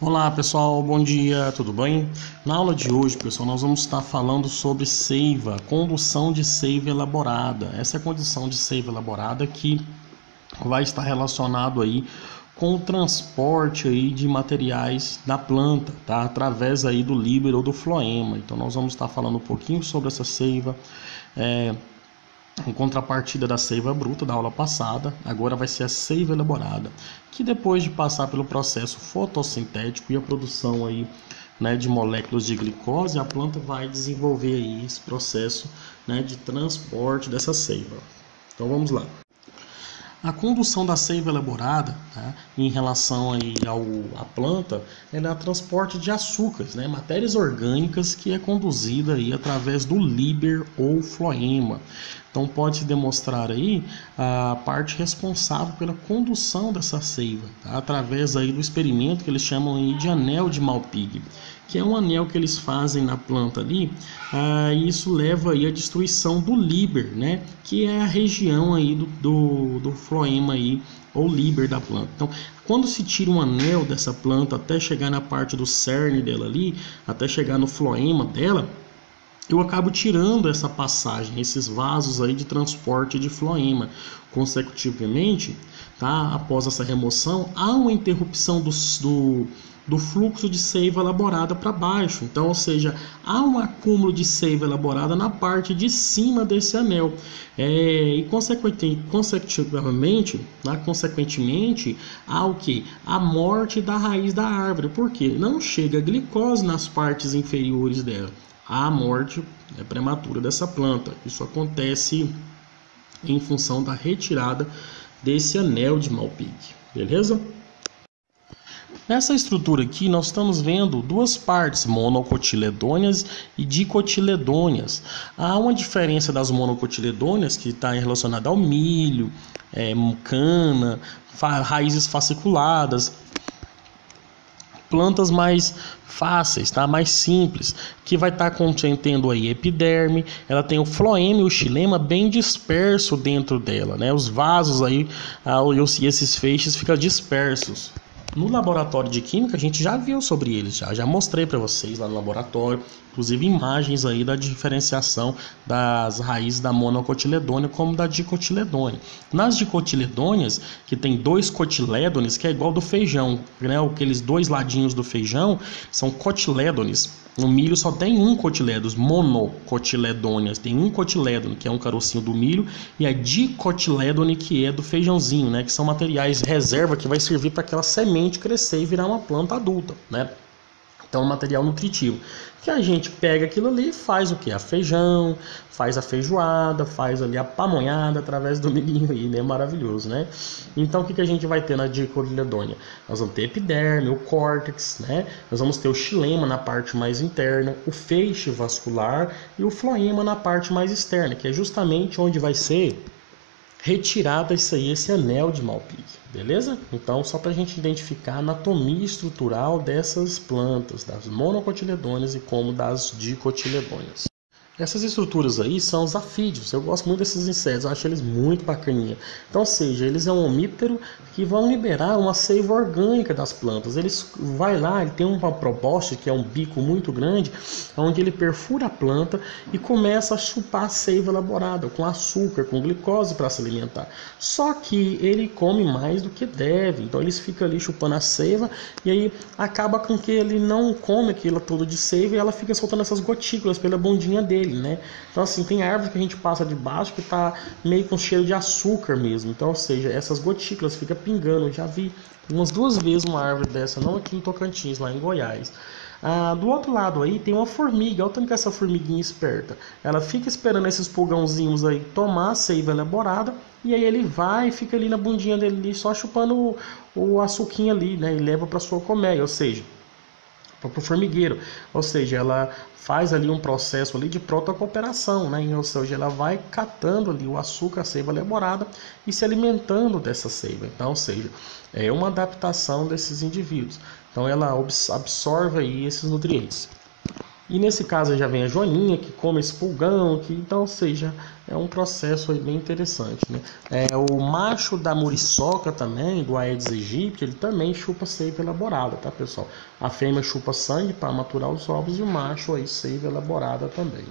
Olá pessoal, bom dia, tudo bem? Na aula de hoje, pessoal, nós vamos estar falando sobre seiva, condução de seiva elaborada. Essa é a condução de seiva elaborada que vai estar relacionado aí com o transporte aí de materiais da planta, tá? Através aí do líbero ou do floema. Então nós vamos estar falando um pouquinho sobre essa seiva, em contrapartida da seiva bruta da aula passada. Agora vai ser a seiva elaborada, que depois de passar pelo processo fotossintético e a produção aí, né, de moléculas de glicose, a planta vai desenvolver aí esse processo, né, de transporte dessa seiva. Então vamos lá. A condução da seiva elaborada, né, em relação aí à planta, ela é o transporte de açúcares, né, matérias orgânicas, que é conduzida aí através do líber ou floema. Então pode-se demonstrar aí a parte responsável pela condução dessa seiva, tá, através aí do experimento que eles chamam aí de anel de Malpighi, que é um anel que eles fazem na planta ali, e isso leva aí à destruição do líber, né, que é a região aí do floema aí, ou líber da planta. Então, quando se tira um anel dessa planta até chegar na parte do cerne dela ali, até chegar no floema dela, eu acabo tirando essa passagem, esses vasos aí de transporte de floema. Consecutivamente, tá, após essa remoção, há uma interrupção do fluxo de seiva elaborada para baixo. Então, ou seja, há um acúmulo de seiva elaborada na parte de cima desse anel. E consequentemente, há o que? A morte da raiz da árvore. Por quê? Não chega glicose nas partes inferiores dela. A morte prematura dessa planta. Isso acontece em função da retirada desse anel de Malpighi, beleza? Nessa estrutura aqui nós estamos vendo duas partes, monocotiledôneas e dicotiledôneas. Há uma diferença das monocotiledôneas, que está relacionada ao milho, cana, raízes fasciculadas, plantas mais fáceis, tá? Mais simples, que vai estar contendo aí epiderme. Ela tem o floema e o xilema bem disperso dentro dela, né? Os vasos aí e esses feixes ficam dispersos. No laboratório de química a gente já viu sobre eles, já mostrei para vocês lá no laboratório, inclusive imagens aí da diferenciação das raízes da monocotiledônia como da dicotiledônia. Nas dicotiledôneas, que tem dois cotilédones, que é igual do feijão, né? Aqueles dois ladinhos do feijão são cotilédones. No milho só tem um cotilédon, monocotiledôneas, tem um cotilédone, que é um carocinho do milho, e a dicotilédone, que é do feijãozinho, né? Que são materiais reserva que vai servir para aquela semente crescer e virar uma planta adulta, né? Então, um material nutritivo. Que a gente pega aquilo ali e faz o que? A feijão, faz a feijoada, faz ali a pamonhada através do milhinho aí, né? Maravilhoso, né? Então, o que a gente vai ter na dicotiledônia? Nós vamos ter epiderme, o córtex, né? Nós vamos ter o xilema na parte mais interna, o feixe vascular e o floema na parte mais externa, que é justamente onde vai ser retirada esse anel de Malpighi, beleza? Então, só para a gente identificar a anatomia estrutural dessas plantas, das monocotiledôneas e como das dicotiledôneas. Essas estruturas aí são os afídeos. Eu gosto muito desses insetos, eu acho eles muito bacaninha. Então, ou seja, eles é um omíptero que vão liberar uma seiva orgânica das plantas. Eles vai lá, ele tem uma probóscide, que é um bico muito grande, onde ele perfura a planta e começa a chupar a seiva elaborada com açúcar, com glicose para se alimentar. Só que ele come mais do que deve, então eles ficam ali chupando a seiva e aí acaba com que ele não come aquilo todo de seiva e ela fica soltando essas gotículas pela bundinha dele. Né? Então assim, tem árvores que a gente passa debaixo que tá meio com cheiro de açúcar mesmo, então ou seja, essas gotículas ficam pingando. Eu já vi umas 2 vezes uma árvore dessa, não aqui em Tocantins, lá em Goiás. Do outro lado aí tem uma formiga, olha o tanto que essa formiguinha esperta, ela fica esperando esses pulgãozinhos aí tomar a seiva elaborada, e aí ele vai e fica ali na bundinha dele ali, só chupando o açuquinho ali, né? E leva para sua colmeia, ou seja, para o formigueiro, ou seja, ela faz ali um processo ali de protocooperação, né? Ou seja, ela vai catando ali o açúcar, a seiva elaborada e se alimentando dessa seiva. Então, ou seja, é uma adaptação desses indivíduos. Então, ela absorve aí esses nutrientes. E nesse caso já vem a joaninha que come esse pulgão, então, ou seja, é um processo aí bem interessante, né? O macho da muriçoca também, do Aedes aegypti, ele também chupa seiva elaborada, tá, pessoal? A fêmea chupa sangue para maturar os ovos e o macho aí seiva elaborada também.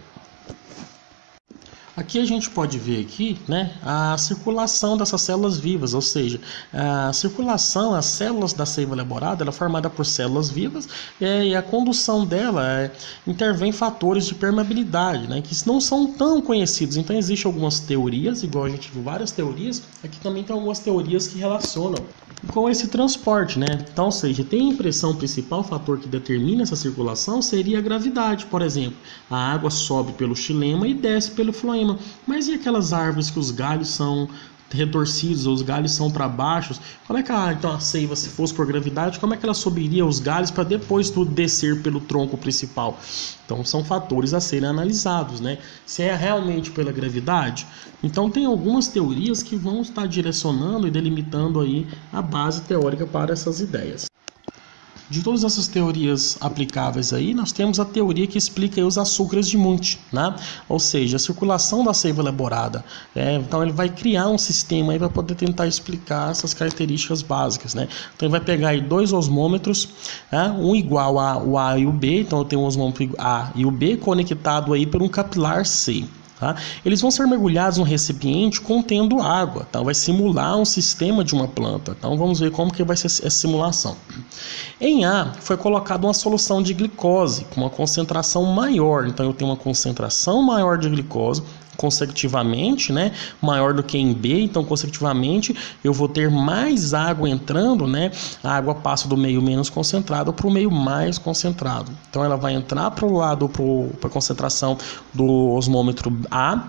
Aqui a gente pode ver aqui, né, a circulação dessas células vivas, ou seja, a circulação, as células da seiva elaborada, ela é formada por células vivas e a condução dela intervém fatores de permeabilidade, né, que não são tão conhecidos. Então existem algumas teorias, igual a gente viu várias teorias, aqui também tem algumas teorias que relacionam com esse transporte, né? Então, ou seja, tem a impressão, o principal fator que determina essa circulação seria a gravidade, por exemplo. A água sobe pelo xilema e desce pelo floema. Mas e aquelas árvores que os galhos são retorcidos, ou os galhos são para baixo? Como é que então a seiva, se fosse por gravidade, como é que ela subiria os galhos para depois tudo descer pelo tronco principal? Então são fatores a serem analisados, né? Se é realmente pela gravidade, então tem algumas teorias que vão estar direcionando e delimitando aí a base teórica para essas ideias. De todas essas teorias aplicáveis aí, nós temos a teoria que explica aí os açúcares de Mundt, né? Ou seja, a circulação da seiva elaborada. Então ele vai criar um sistema aí para poder tentar explicar essas características básicas, né? Então ele vai pegar aí dois osmômetros, um igual ao A e o B, então eu tenho um osmômetro A e o B conectado aí por um capilar C. Tá? Eles vão ser mergulhados num recipiente contendo água, tá? Vai simular um sistema de uma planta. Então vamos ver como que vai ser essa simulação. Em A foi colocada uma solução de glicose com uma concentração maior. Então eu tenho uma concentração maior de glicose consecutivamente, né, maior do que em B, então consecutivamente eu vou ter mais água entrando, né, a água passa do meio menos concentrado para o meio mais concentrado, então ela vai entrar para o lado, para a concentração do osmômetro A.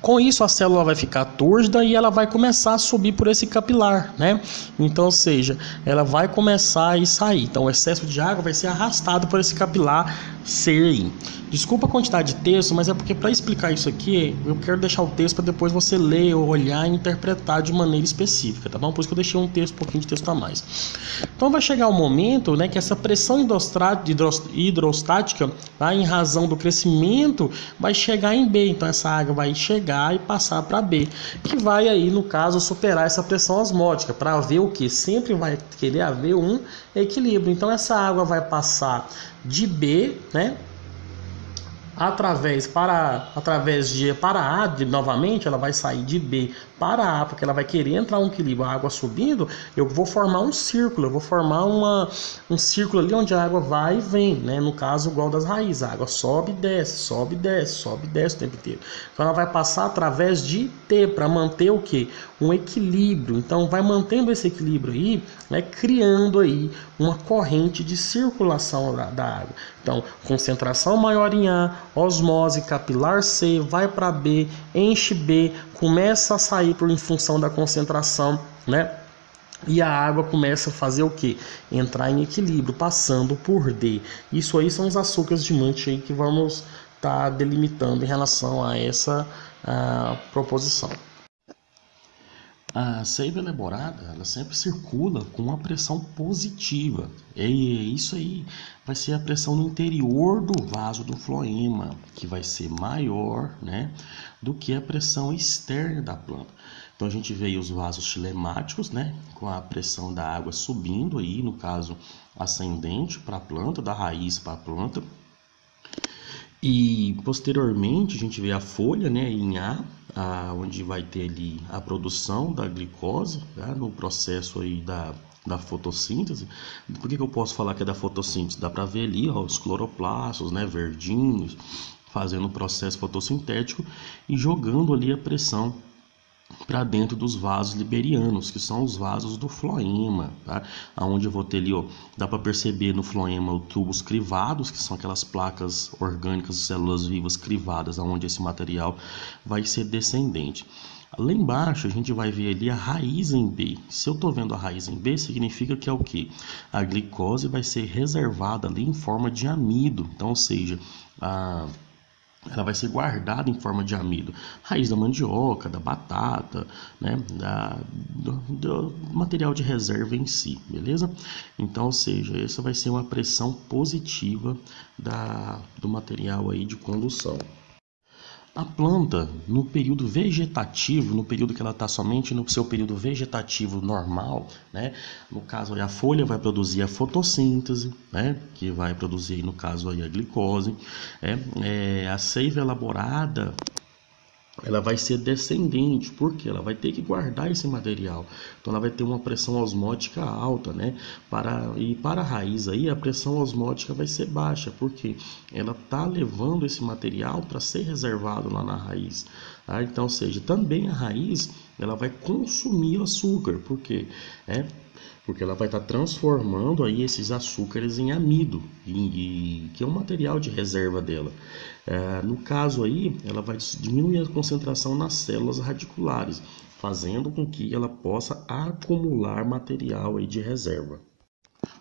Com isso a célula vai ficar túrgida e ela vai começar a subir por esse capilar, né? Então, ou seja, ela vai começar a sair. Então, o excesso de água vai ser arrastado por esse capilar C. Desculpa a quantidade de texto, mas é porque para explicar isso aqui, eu quero deixar o texto para depois você ler, olhar e interpretar de maneira específica, tá bom? Por isso que eu deixei um pouquinho de texto a mais. Então vai chegar um momento, né, que essa pressão hidrostática, tá, em razão do crescimento, vai chegar em B. Então essa água vai chegar e passar para B, que vai aí, no caso, superar essa pressão osmótica, para haver o que? Sempre vai querer haver um equilíbrio. Então essa água vai passar de B, né, através de para A, novamente ela vai sair de B para A, porque ela vai querer entrar um equilíbrio. A água subindo, eu vou formar um círculo, eu vou formar um círculo ali onde a água vai e vem, né? No caso, igual das raízes, a água sobe e desce, sobe e desce, sobe e desce o tempo inteiro. Então ela vai passar através de T para manter o que? Um equilíbrio. Então vai mantendo esse equilíbrio aí, né? Criando aí uma corrente de circulação da água. Então, concentração maior em A, osmose, capilar C, vai para B, enche B, começa a sair em função da concentração, né? E a água começa a fazer o que? Entrar em equilíbrio, passando por D. Isso aí são os açúcares de Mundt aí que vamos estar delimitando em relação a essa proposição. A seiva elaborada, ela sempre circula com uma pressão positiva. E isso aí vai ser a pressão no interior do vaso do floema, que vai ser maior, né, do que a pressão externa da planta. Então a gente vê os vasos xilemáticos, né, com a pressão da água subindo aí, no caso ascendente para a planta, da raiz para a planta. E posteriormente a gente vê a folha, né, em A, onde vai ter ali a produção da glicose, tá, no processo aí da fotossíntese. Por que eu posso falar que é da fotossíntese? Dá para ver ali, ó, os cloroplastos, né, verdinhos, fazendo o processo fotossintético e jogando ali a pressão para dentro dos vasos liberianos, que são os vasos do floema, tá? Onde eu vou ter ali, ó, dá para perceber no floema os tubos crivados, que são aquelas placas orgânicas de células vivas crivadas, onde esse material vai ser descendente. Lá embaixo a gente vai ver ali a raiz em B. Se eu estou vendo a raiz em B, significa que é o que? A glicose vai ser reservada ali em forma de amido. Então, ou seja, ela vai ser guardada em forma de amido, raiz da mandioca, da batata, né, do material de reserva em si, beleza? Então, ou seja, essa vai ser uma pressão positiva do material aí de condução. A planta, no período vegetativo, no período que ela está somente no seu período vegetativo normal, né? No caso, a folha vai produzir a fotossíntese, né? Que vai produzir, no caso, a glicose. A seiva elaborada, ela vai ser descendente, porque ela vai ter que guardar esse material. Então ela vai ter uma pressão osmótica alta, né? Para a raiz aí, a pressão osmótica vai ser baixa, porque ela tá levando esse material para ser reservado lá na raiz. Tá? Então, ou seja, também a raiz ela vai consumir açúcar, porque porque ela vai estar transformando aí esses açúcares em amido, que é um material de reserva dela. No caso aí, ela vai diminuir a concentração nas células radiculares, fazendo com que ela possa acumular material aí de reserva.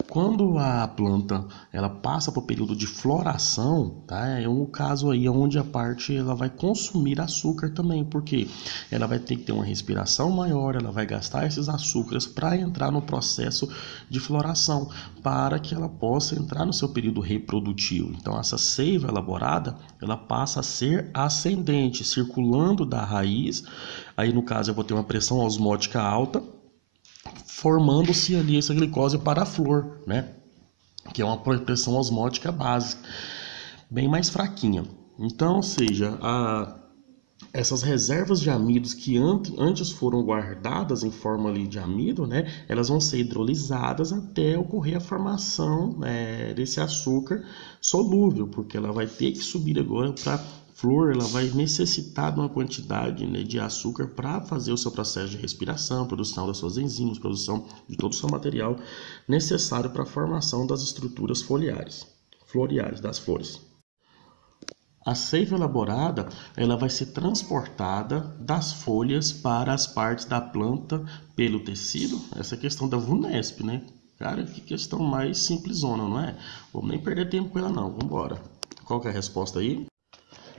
Quando a planta ela passa para o período de floração, tá? É um caso aí onde a parte ela vai consumir açúcar também, porque ela vai ter que ter uma respiração maior, ela vai gastar esses açúcares para entrar no processo de floração, para que ela possa entrar no seu período reprodutivo. Então essa seiva elaborada, ela passa a ser ascendente, circulando da raiz. Aí no caso eu vou ter uma pressão osmótica alta, formando-se ali essa glicose para a flor, né? Que é uma pressão osmótica básica, bem mais fraquinha. Então, ou seja, essas reservas de amidos que antes foram guardadas em forma ali de amido, né? Elas vão ser hidrolisadas até ocorrer a formação desse açúcar solúvel, porque ela vai ter que subir agora para flor, ela vai necessitar de uma quantidade, né, de açúcar para fazer o seu processo de respiração, produção das suas enzimas, produção de todo o seu material necessário para a formação das estruturas floreares das flores. A seiva elaborada, ela vai ser transportada das folhas para as partes da planta pelo tecido. Essa é a questão da VUNESP, né? Cara, que questão mais simplesona, não é? Vamos nem perder tempo com ela não, vamos embora. Qual que é a resposta aí?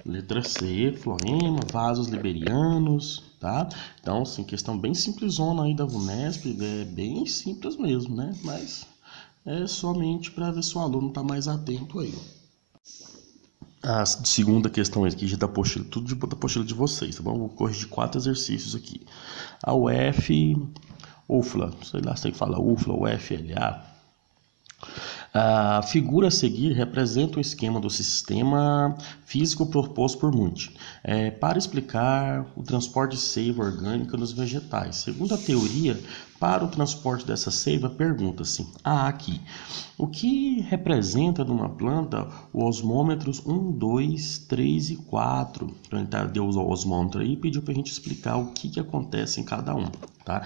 Letra C, floema, vasos liberianos, tá? Então, assim, questão bem simplesona aí da VUNESP, é bem simples mesmo, né? Mas é somente para ver se o aluno tá mais atento aí. A segunda questão aqui já da apostila, tudo da apostila de vocês, tá bom? Vou corrigir 4 exercícios aqui. A UFLA, sei lá se tem que falar UFLA ou UFLA. A figura a seguir representa o esquema do sistema físico proposto por Mundi para explicar o transporte de seiva orgânica nos vegetais. Segundo a teoria, para o transporte dessa seiva, pergunta-se aqui, o que representa numa planta os osmômetros 1, 2, 3 e 4? Então, ele deu o osmômetro aí e pediu para a gente explicar o que acontece em cada um, tá?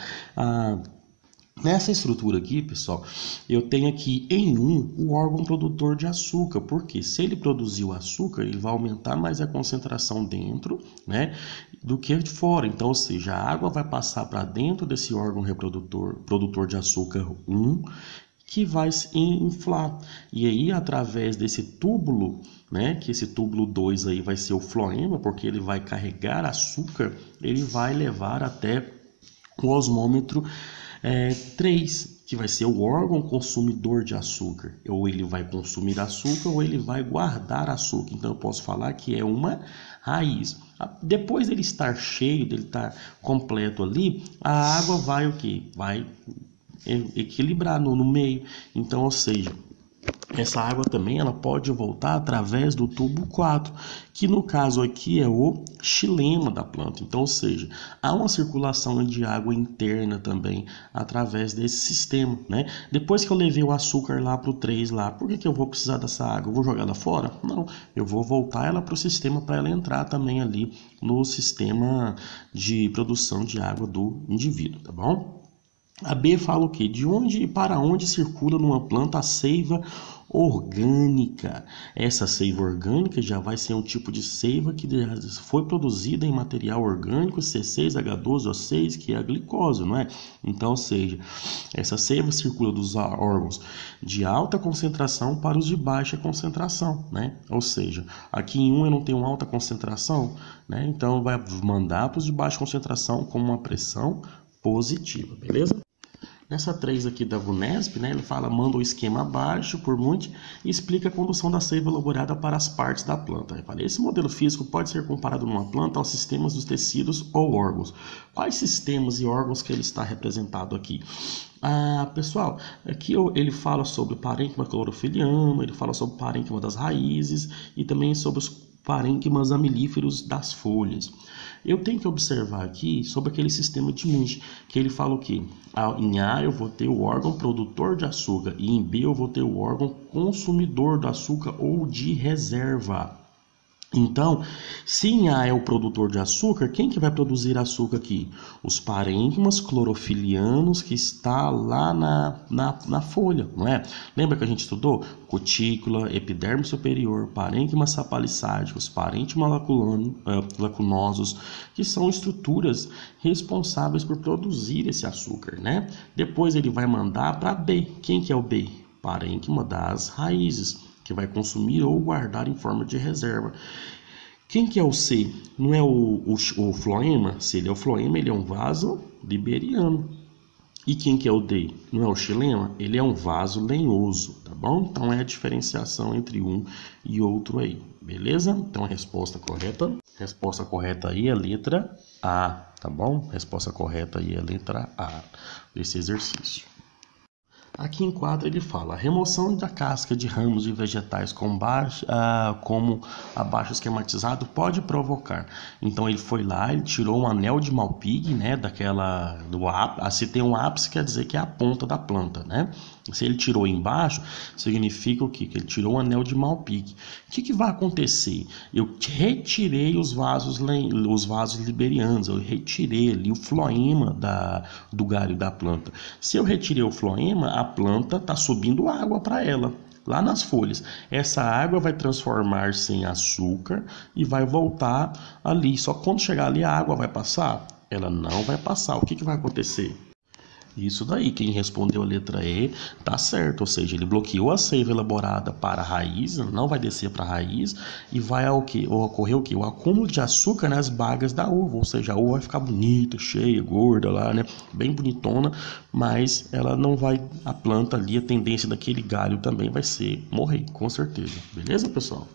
Nessa estrutura aqui, pessoal, eu tenho aqui em 1 o órgão produtor de açúcar, porque se ele produzir o açúcar, ele vai aumentar mais a concentração dentro, né, do que de fora. Então, ou seja, a água vai passar para dentro desse órgão produtor de açúcar 1, que vai se inflar. E aí, através desse túbulo, né, que esse túbulo 2 aí vai ser o floema, porque ele vai carregar açúcar, ele vai levar até o osmômetro 3, que vai ser o órgão consumidor de açúcar. Ou ele vai consumir açúcar ou ele vai guardar açúcar. Então eu posso falar que é uma raiz. Depois dele estar cheio, dele estar completo ali, a água vai o quê? Vai equilibrar no meio. Então, ou seja, essa água também ela pode voltar através do tubo 4, que no caso aqui é o xilema da planta. Então, ou seja, há uma circulação de água interna também através desse sistema, né? Depois que eu levei o açúcar lá para o 3 lá, por que eu vou precisar dessa água? Eu vou jogar ela fora? Não, eu vou voltar ela para o sistema para ela entrar também ali no sistema de produção de água do indivíduo, tá bom? A B fala o quê? De onde e para onde circula numa planta a seiva orgânica. Essa seiva orgânica já vai ser um tipo de seiva que foi produzida em material orgânico C6H12O6, que é a glicose, não é? Então, ou seja, essa seiva circula dos órgãos de alta concentração para os de baixa concentração, né? Ou seja, aqui em eu não tenho alta concentração, né? Então vai mandar para os de baixa concentração com uma pressão positiva, beleza? Nessa 3 aqui da VUNESP, né, ele fala, manda o esquema abaixo por muito e explica a condução da seiva elaborada para as partes da planta. Esse modelo físico pode ser comparado numa planta aos sistemas dos tecidos ou órgãos. Quais sistemas e órgãos que ele está representado aqui? Pessoal, aqui ele fala sobre o parênquima clorofiliano, ele fala sobre o parênquima das raízes e também sobre os parênquimas amilíferos das folhas. Eu tenho que observar aqui sobre aquele sistema de Munch, que ele fala o quê? Em A eu vou ter o órgão produtor de açúcar e em B eu vou ter o órgão consumidor do açúcar ou de reserva. Então, se em A é o produtor de açúcar, quem que vai produzir açúcar aqui? Os parênquimas clorofilianos que está lá na folha, não é? Lembra que a gente estudou? Cutícula, epiderme superior, parênquimas sapalissádicos, parênquimas lacunosos, que são estruturas responsáveis por produzir esse açúcar, né? Depois ele vai mandar para B. Quem que é o B? Parênquima das raízes, que vai consumir ou guardar em forma de reserva. Quem que é o C? Não é o floema? Se ele é o floema, ele é um vaso liberiano. E quem que é o D? Não é o xilema? Ele é um vaso lenhoso, tá bom? Então é a diferenciação entre um e outro aí, beleza? Então a resposta correta aí é a letra A, tá bom? Resposta correta aí é a letra A desse exercício. Aqui em 4 ele fala, a remoção da casca de ramos de vegetais como abaixo esquematizado pode provocar. Então ele foi lá, ele tirou um anel de Malpighi, né, se tem um ápice quer dizer que é a ponta da planta, né? Se ele tirou embaixo, significa o quê? Que ele tirou um anel de Malpighi. O que vai acontecer? Eu retirei os vasos liberianos, eu retirei ali o floema do galho da planta. Se eu retirei o floema, a planta está subindo água para ela, lá nas folhas. Essa água vai transformar-se em açúcar e vai voltar ali. Só quando chegar ali a água vai passar? Ela não vai passar. O que vai acontecer? Isso daí, quem respondeu a letra E tá certo, ou seja, ele bloqueou a seiva elaborada para a raiz, não vai descer para a raiz e vai ocorrer o quê? O acúmulo de açúcar nas bagas da uva, ou seja, a uva vai ficar bonita, cheia, gorda lá, né? Bem bonitona, mas ela não vai, a planta ali, a tendência daquele galho também vai ser morrer, com certeza. Beleza, pessoal?